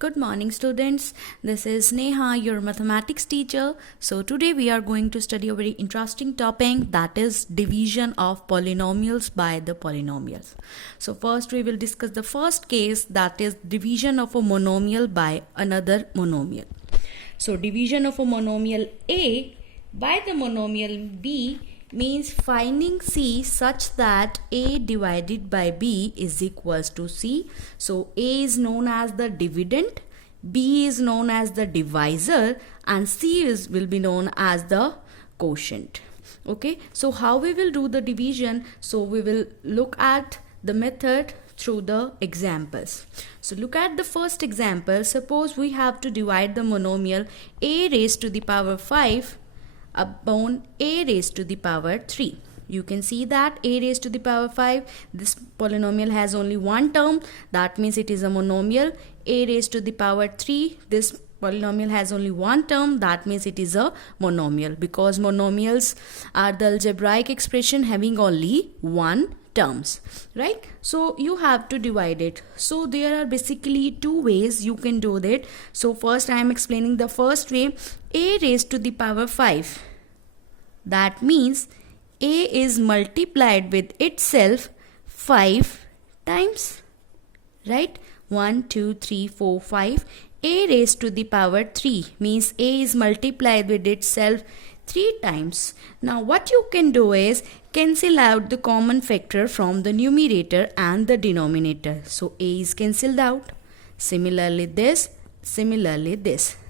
Good morning, students. This is Neha, your mathematics teacher. So, today we are going to study a very interesting topic, that is division of polynomials by the polynomials. So, first we will discuss the first case, that is division of a monomial by another monomial. So, division of a monomial A by the monomial B means finding C such that A divided by B is equals to C. So A is known as the dividend, B is known as the divisor, and C will be known as the quotient. Okay, so how we will do the division? So we will look at the method through the examples. So look at the first example. Suppose we have to divide the monomial A raised to the power 5 upon A raised to the power 3. You can see that A raised to the power 5, this polynomial has only one term, that means it is a monomial. A raised to the power 3, this polynomial has only one term, that means it is a monomial, because monomials are the algebraic expression having only one terms, right? So you have to divide it. So there are basically two ways you can do that. So first I am explaining the first way. A raised to the power 5, that means A is multiplied with itself 5 times, right? 1 2 3 4 5. A raised to the power 3 means A is multiplied with itself 3 times. Now what you can do is cancel out the common factor from the numerator and the denominator. So A is cancelled out. Similarly this.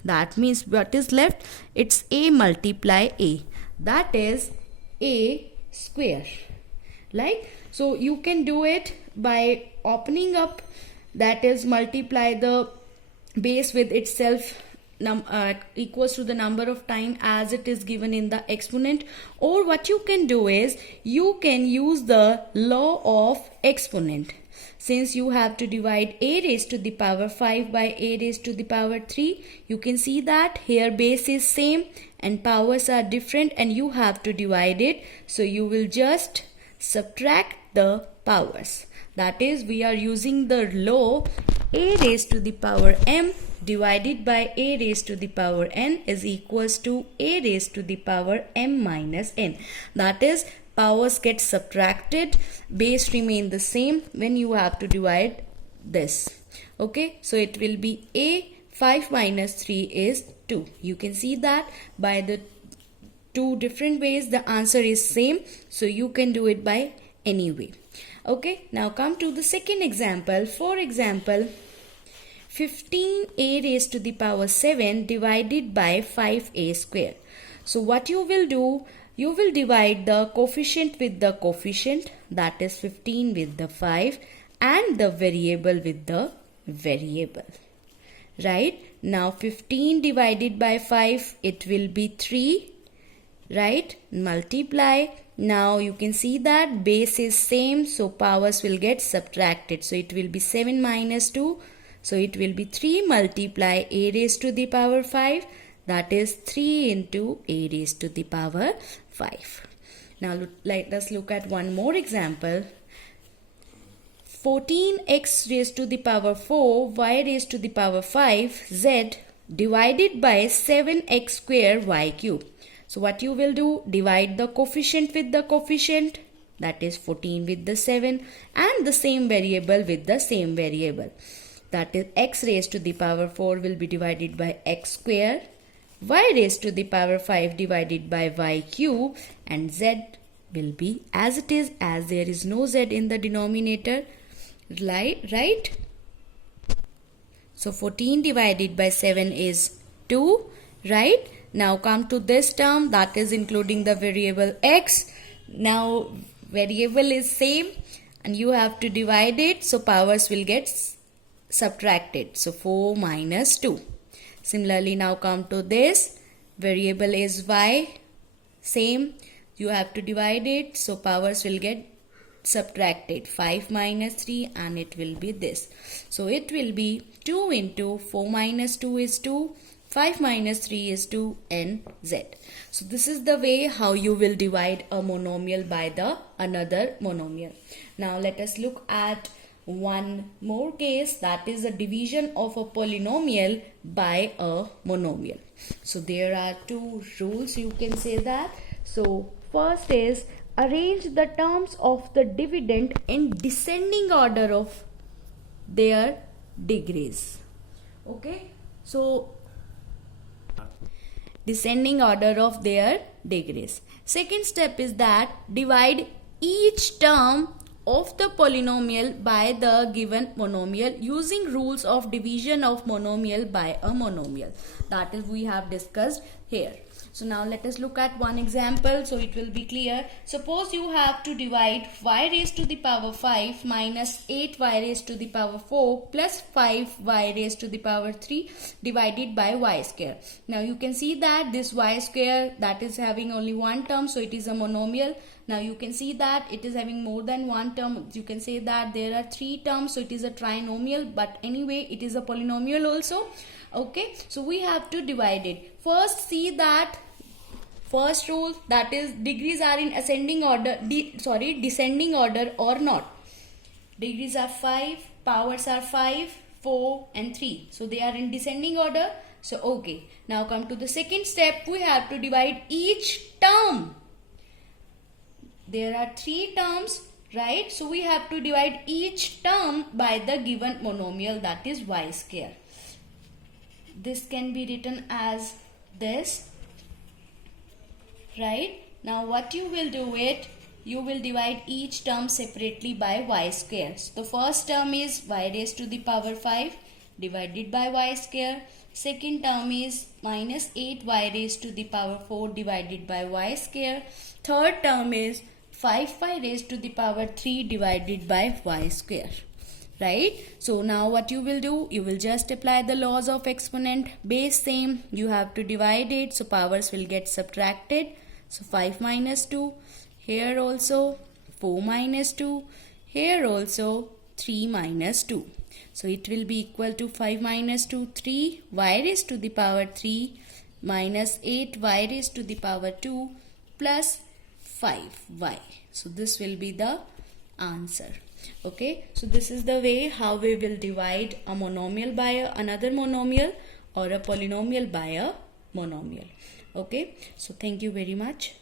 That means what is left? It's A multiply A. That is A square. Like, so you can do it by opening up, that is multiply the base with itself equals to the number of time as it is given in the exponent, or what you can do is you can use the law of exponent. Since you have to divide A raised to the power 5 by A raised to the power 3, you can see that here base is same and powers are different and you have to divide it. So you will just subtract the powers. That is, we are using the law A raised to the power m divided by A raised to the power n is equals to A raised to the power m minus n. That is, powers get subtracted, base remain the same when you have to divide this. Okay, so it will be A 5 minus 3 is 2. You can see that by the two different ways the answer is same, so you can do it by any way. Okay, now come to the second example. For example, 15A raised to the power 7 divided by 5A square. So what you will do, you will divide the coefficient with the coefficient, that is 15 with the 5, and the variable with the variable. Right? Now 15 divided by 5, it will be 3. Right? Multiply. Now you can see that base is same, so powers will get subtracted. So it will be 7 minus 2. So it will be 3 multiply A raised to the power 5. That is 3 into A raised to the power 5. Now let us look at one more example. 14x raised to the power 4 y raised to the power 5 z divided by 7x square y cube. So what you will do, divide the coefficient with the coefficient, that is 14 with the 7, and the same variable with the same variable. That is x raised to the power 4 will be divided by x square, y raised to the power 5 divided by y cube, and z will be as it is, as there is no z in the denominator. Right? So 14 divided by 7 is 2. Right? Now come to this term, that is including the variable x. Now variable is same and you have to divide it, so powers will get subtracted. So 4 minus 2. Similarly, now come to this, variable is y, same, you have to divide it, so powers will get subtracted. 5 minus 3 and it will be this. So it will be 2 into 4 minus 2 is 2, 5 minus 3 is 2, and z. So this is the way how you will divide a monomial by the another monomial. Now let us look at one more case, that is the division of a polynomial by a monomial. So there are two rules, you can say that. So first is arrange the terms of the dividend in descending order of their degrees. Okay, so descending order of their degrees. Second step is that divide each term of the polynomial by the given monomial using rules of division of monomial by a monomial. That is we have discussed here. So now let us look at one example so it will be clear. Suppose you have to divide y raised to the power 5 minus 8y raised to the power 4 plus 5y raised to the power 3 divided by y square. Now you can see that this y square, that is having only one term, so it is a monomial. Now you can see that it is having more than one term. You can say that there are three terms, so it is a trinomial, but anyway it is a polynomial also. Okay, so we have to divide it. First see that first rule, that is degrees are in ascending order, descending order or not. Degrees are 5, powers are 5, 4 and 3. So they are in descending order. So okay, now come to the second step. We have to divide each term. There are three terms, right? So we have to divide each term by the given monomial, that is y square. This can be written as this, right? Now what you will do it, you will divide each term separately by y square. So the first term is y raised to the power 5 divided by y square. Second term is minus 8y raised to the power 4 divided by y square. Third term is 5y raised to the power 3 divided by y square. Right? So now what you will do, you will just apply the laws of exponent. Base same, you have to divide it, so powers will get subtracted. So 5 minus 2, here also 4 minus 2, here also 3 minus 2. So it will be equal to 5 minus 2, 3, y raised to the power 3 minus 8y raised to the power 2 plus 5y. So this will be the answer. Okay, so this is the way how we will divide a monomial by another monomial or a polynomial by a monomial. Okay, so thank you very much.